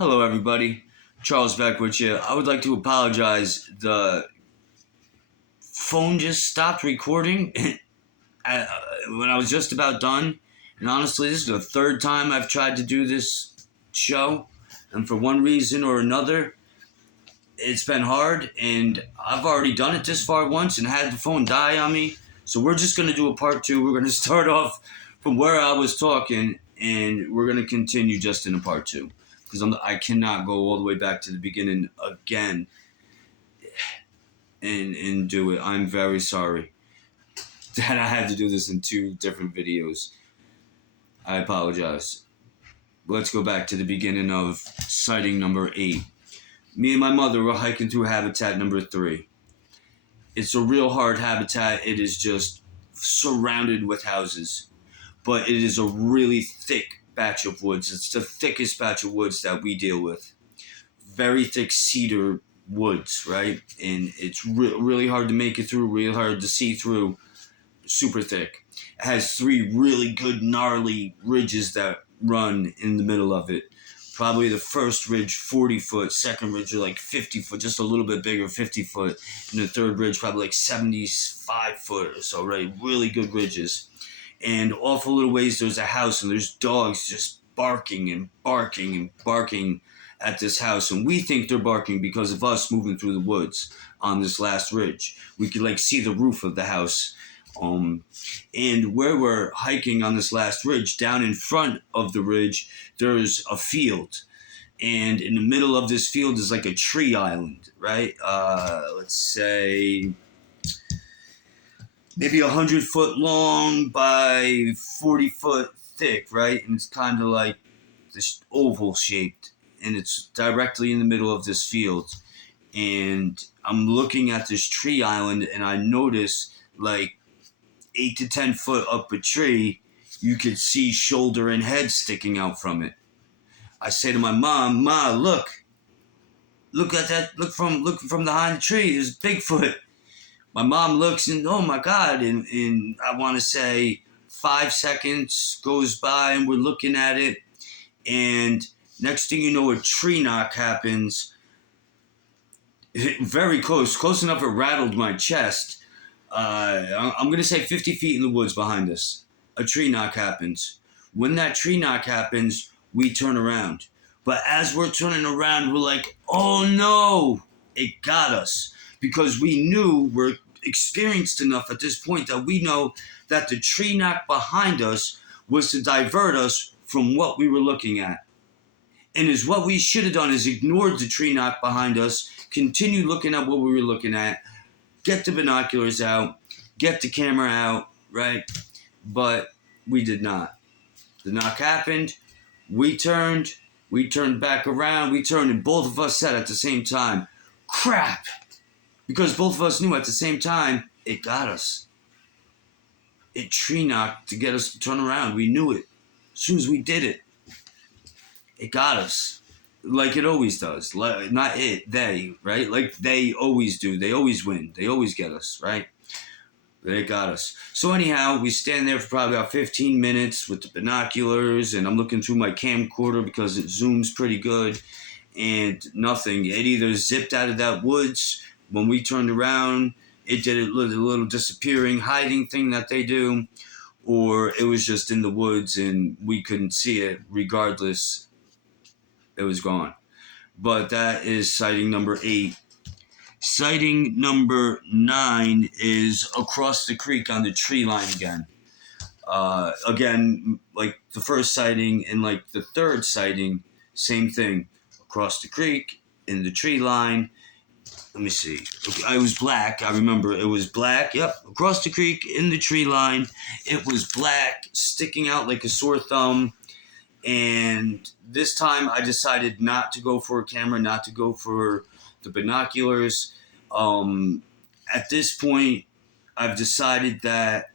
Hello, everybody. Charles back with you. I would like to apologize. The phone just stopped recording uh, when I was just about done. And honestly, this is the third time I've tried to do this show. And for one reason or another, it's been hard. And I've already done it this far once and had the phone die on me. So we're just going to do a part two. We're going to start off from where I was talking, and we're going to continue just in a part two because I cannot go all the way back to the beginning again and do it. I'm very sorry that I had to do this in two different videos. I apologize. Let's go back to the beginning of sighting number 8. Me and my mother were hiking through habitat number 3. It's a real hard habitat. It is just surrounded with houses, but it is a really thick batch of woods. It's the thickest batch of woods that we deal with. Very thick cedar woods, right? And it's really hard to make it through, really hard to see through, super thick. It has 3 really good gnarly ridges that run in the middle of it. Probably the first ridge 40 foot, second ridge are like 50 foot, just a little bit bigger, 50 foot, and the third ridge probably like 75 foot or so, right? Really good ridges. And off a little ways there's a house, and there's dogs just barking and barking and barking at this house, and we think they're barking because of us moving through the woods on this last ridge. We could like see the roof of the house. And where we're hiking on this last ridge, down in front of the ridge, there's a field. And in the middle of this field is like a tree island, right? Let's say maybe 100 foot long by 40 foot thick, right? And it's kind of like this oval shaped, and it's directly in the middle of this field. And I'm looking at this tree island, and I notice like 8 to 10 foot up a tree, you could see shoulder and head sticking out from it. I say to my mom, "Ma, look at that, look from behind the tree, there's Bigfoot." My mom looks and, oh my God, and I want to say 5 seconds goes by and we're looking at it, and next thing you know, a tree knock happens, very close enough it rattled my chest. I'm going to say 50 feet in the woods behind us. A tree knock happens. When that tree knock happens, we turn around. But as we're turning around, we're like, oh no, it got us. Because we knew, we're experienced enough at this point that we know that the tree knock behind us was to divert us from what we were looking at. And is what we should have done is ignored the tree knock behind us, continued looking at what we were looking at, get the binoculars out, get the camera out, right? But we did not. The knock happened, we turned back around, and both of us said at the same time, crap! Because both of us knew at the same time, it got us. It tree knocked to get us to turn around. We knew it. As soon as we did it, it got us. Like it always does. Not it, they, right? Like they always do. They always win. They always get us, right? They got us. So anyhow, we stand there for probably about 15 minutes with the binoculars, and I'm looking through my camcorder because it zooms pretty good, and nothing. It either zipped out of that woods. When we turned around, it did a little disappearing, hiding thing that they do, or it was just in the woods and we couldn't see it. Regardless, it was gone. But that is sighting number 8. Sighting number 9 is across the creek on the tree line again. Again, like the first sighting and like the third sighting, same thing. Across the creek, in the tree line. Let me see. Okay, it was black. I remember it was black. Yep. Across the creek, in the tree line. It was black, sticking out like a sore thumb. And this time I decided not to go for a camera, not to go for the binoculars. At this point, I've decided that,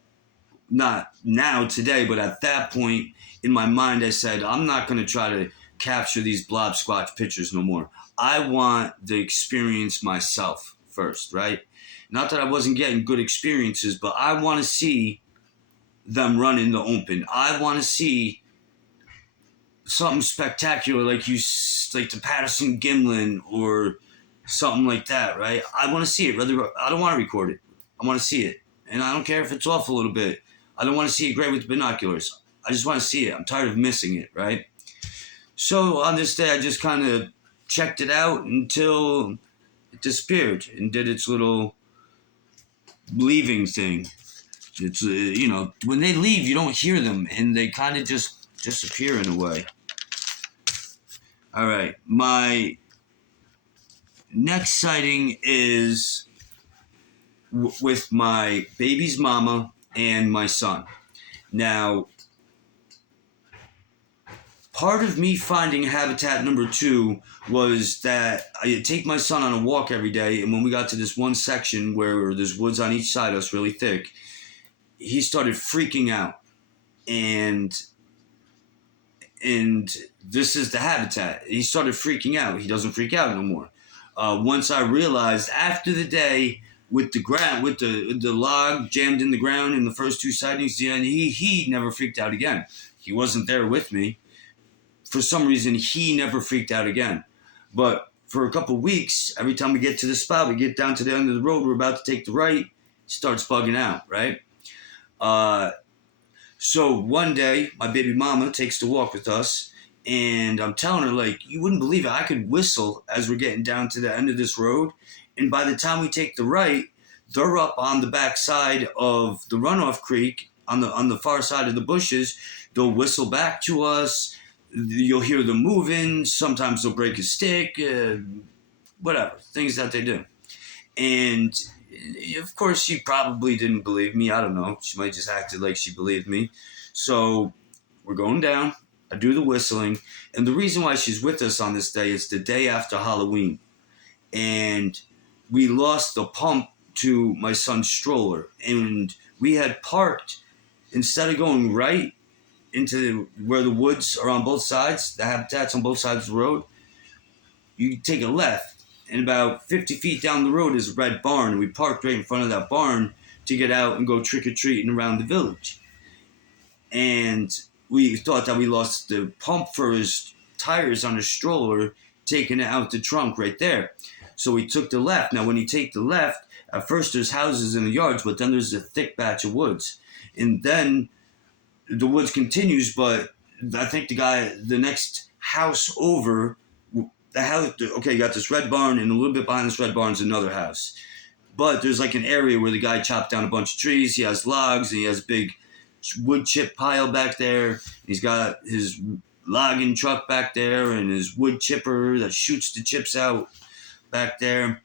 not now, today, but at that point in my mind, I said, I'm not going to try to capture these blob squatch pictures no more. I want the experience myself first, right? Not that I wasn't getting good experiences, but I want to see them run in the open. I want to see something spectacular like the Patterson Gimlin or something like that, right? I want to see it. Rather, I don't want to record it. I want to see it, and I don't care if it's off a little bit. I don't want to see it great with binoculars. I just want to see it. I'm tired of missing it, right? So on this day, I just kind of checked it out until it disappeared and did its little leaving thing. It's when they leave, you don't hear them, and they kind of just disappear in a way. All right, my next sighting is with my baby's mama and my son. Now, part of me finding habitat number 2 was that I take my son on a walk every day, and when we got to this one section where there's woods on each side of us really thick, he started freaking out. And this is the habitat. He started freaking out. He doesn't freak out no more. Once I realized after the day with the log jammed in the ground in the first 2 sightings, he never freaked out again. He wasn't there with me. For some reason, he never freaked out again. But for a couple weeks, every time we get to the spot, we get down to the end of the road, we're about to take the right, he starts bugging out, right? So one day, my baby mama takes the walk with us, and I'm telling her, like, you wouldn't believe it. I could whistle as we're getting down to the end of this road, and by the time we take the right, they're up on the back side of the runoff creek on the far side of the bushes. They'll whistle back to us. You'll hear them moving. Sometimes they'll break a stick, whatever, things that they do. And of course, she probably didn't believe me. I don't know. She might just acted like she believed me. So we're going down. I do the whistling. And the reason why she's with us on this day is the day after Halloween. And we lost the pump to my son's stroller. And we had parked, instead of going right into where the woods are on both sides, the habitat's on both sides of the road, you take a left. And about 50 feet down the road is a red barn. And we parked right in front of that barn to get out and go trick-or-treating around the village. And we thought that we lost the pump for his tires on his stroller, taking it out the trunk right there. So we took the left. Now, when you take the left, at first there's houses in the yards, but then there's a thick patch of woods. And then the woods continues, but I think the next house over, you got this red barn, and a little bit behind this red barn is another house. But there's like an area where the guy chopped down a bunch of trees. He has logs, and he has a big wood chip pile back there. He's got his logging truck back there and his wood chipper that shoots the chips out back there.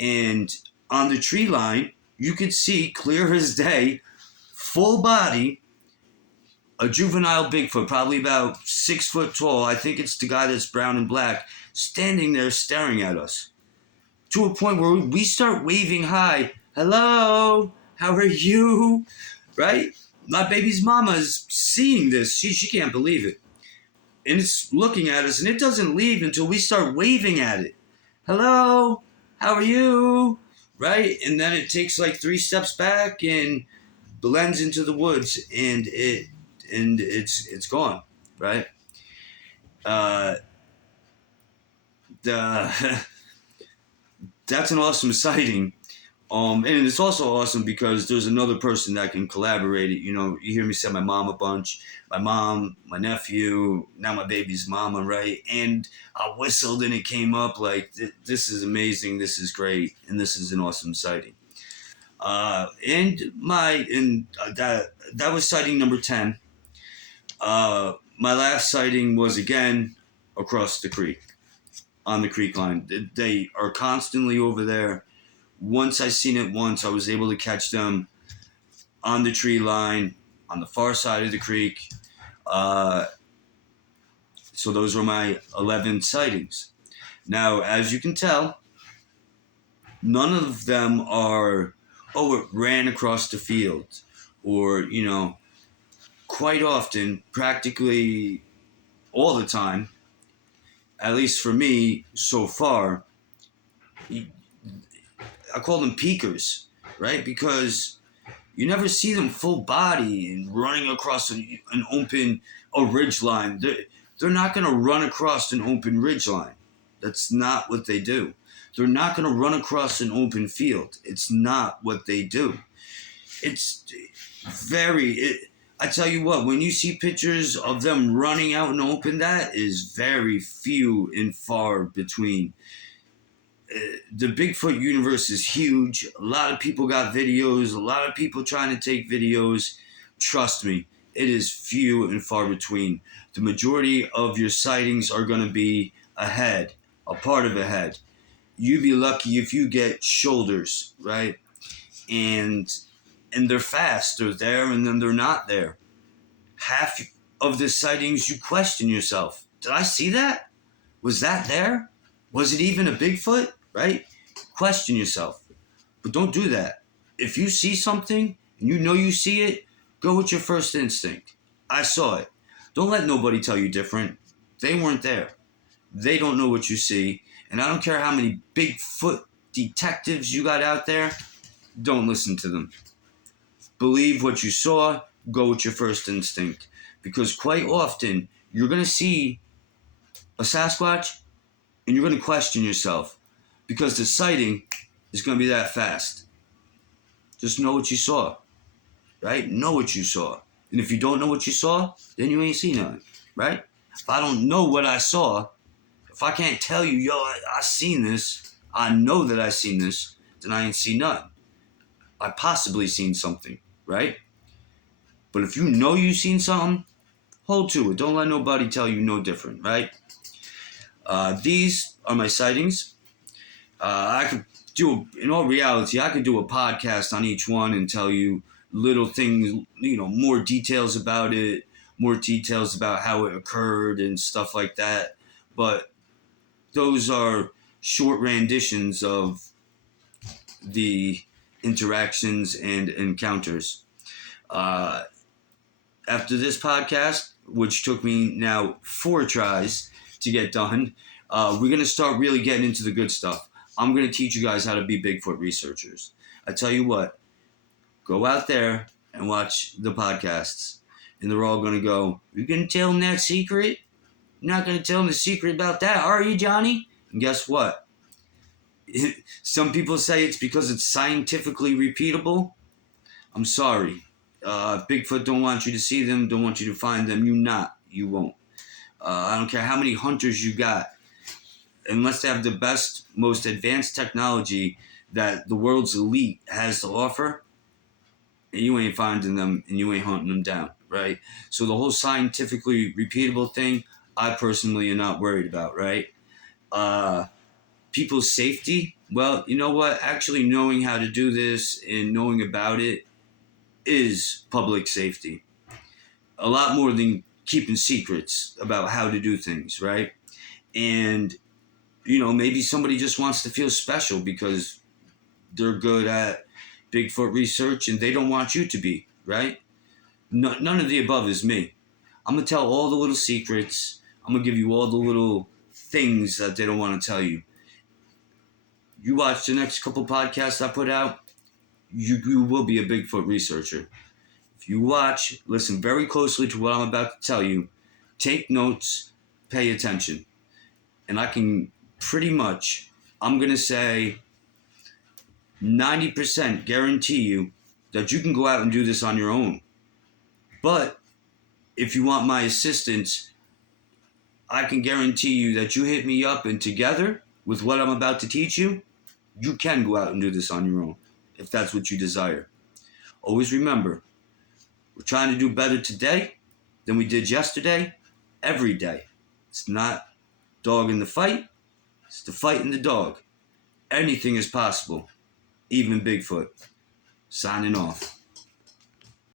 And on the tree line, you could see clear as day, full body, a juvenile Bigfoot, probably about 6 foot tall. I think it's the guy that's brown and black, standing there staring at us. To a point where we start waving hi. Hello, how are you? Right? My baby's mama is seeing this. She can't believe it. And it's looking at us, and it doesn't leave until we start waving at it. Hello, how are you? Right? And then it takes like 3 steps back and blends into the woods, and it's gone, right? That's an awesome sighting. And it's also awesome because there's another person that can collaborate it. You hear me say my mom a bunch, my mom, my nephew, now my baby's mama, right? And I whistled and it came up like, this is amazing, this is great, and this is an awesome sighting. That was sighting number 10. My last sighting was again across the creek, on the creek line. They are constantly over there. Once I seen it once, I was able to catch them on the tree line, on the far side of the creek. So those were my 11 sightings. Now, as you can tell, none of them are, it ran across the field. Or, quite often, practically all the time, at least for me so far, I call them peekers, right? Because you never see them full body and running across an open ridge line. They're not going to run across an open ridgeline. That's not what they do. They're not going to run across an open field. It's not what they do. It's I tell you what, when you see pictures of them running out in the open, that is very few and far between. The Bigfoot universe is huge. A lot of people got videos. A lot of people trying to take videos. Trust me, it is few and far between. The majority of your sightings are going to be a part of a head. You'd be lucky if you get shoulders, right? And they're fast. They're there and then they're not there. Half of the sightings, you question yourself. Did I see that? Was that there? Was it even a Bigfoot? Right? Question yourself. But don't do that. If you see something and you know you see it, go with your first instinct. I saw it. Don't let nobody tell you different. They weren't there. They don't know what you see. And I don't care how many Bigfoot detectives you got out there. Don't listen to them. Believe what you saw. Go with your first instinct. Because quite often, you're going to see a Sasquatch and you're going to question yourself. Because the sighting is going to be that fast. Just know what you saw. Right? Know what you saw. And if you don't know what you saw, then you ain't seen nothing. Right? If I don't know what I saw, if I can't tell you, I seen this, I know that I seen this, then I ain't seen nothing. I possibly seen something. Right? But if you know you seen something, hold to it. Don't let nobody tell you no different. Right? These are my sightings. I could in all reality, I could do a podcast on each one and tell you little things, more details about it, more details about how it occurred and stuff like that. But those are short renditions of the interactions and encounters. After this podcast, which took me now 4 tries to get done, we're going to start really getting into the good stuff. I'm going to teach you guys how to be Bigfoot researchers. I tell you what, go out there and watch the podcasts. And they're all going to go, you're going to tell them that secret? You're not going to tell them the secret about that, are you, Johnny? And guess what? Some people say it's because it's scientifically repeatable. I'm sorry. Bigfoot don't want you to see them, don't want you to find them. You won't. I don't care how many hunters you got. Unless they have the best, most advanced technology that the world's elite has to offer, you ain't finding them and you ain't hunting them down, right? So the whole scientifically repeatable thing, I personally am not worried about, right? People's safety, well, you know what? Actually knowing how to do this and knowing about it is public safety. A lot more than keeping secrets about how to do things, right? And maybe somebody just wants to feel special because they're good at Bigfoot research and they don't want you to be, right? None of the above is me. I'm going to tell all the little secrets. I'm going to give you all the little things that they don't want to tell you. You watch the next couple podcasts I put out, you will be a Bigfoot researcher. If you watch, listen very closely to what I'm about to tell you, take notes, pay attention. And I can pretty much, I'm going to say 90% guarantee you that you can go out and do this on your own. But if you want my assistance, I can guarantee you that you hit me up and together with what I'm about to teach you, you can go out and do this on your own if that's what you desire. Always remember, we're trying to do better today than we did yesterday, every day. It's not dog in the fight. It's the fight in the dog. Anything is possible, even Bigfoot. Signing off.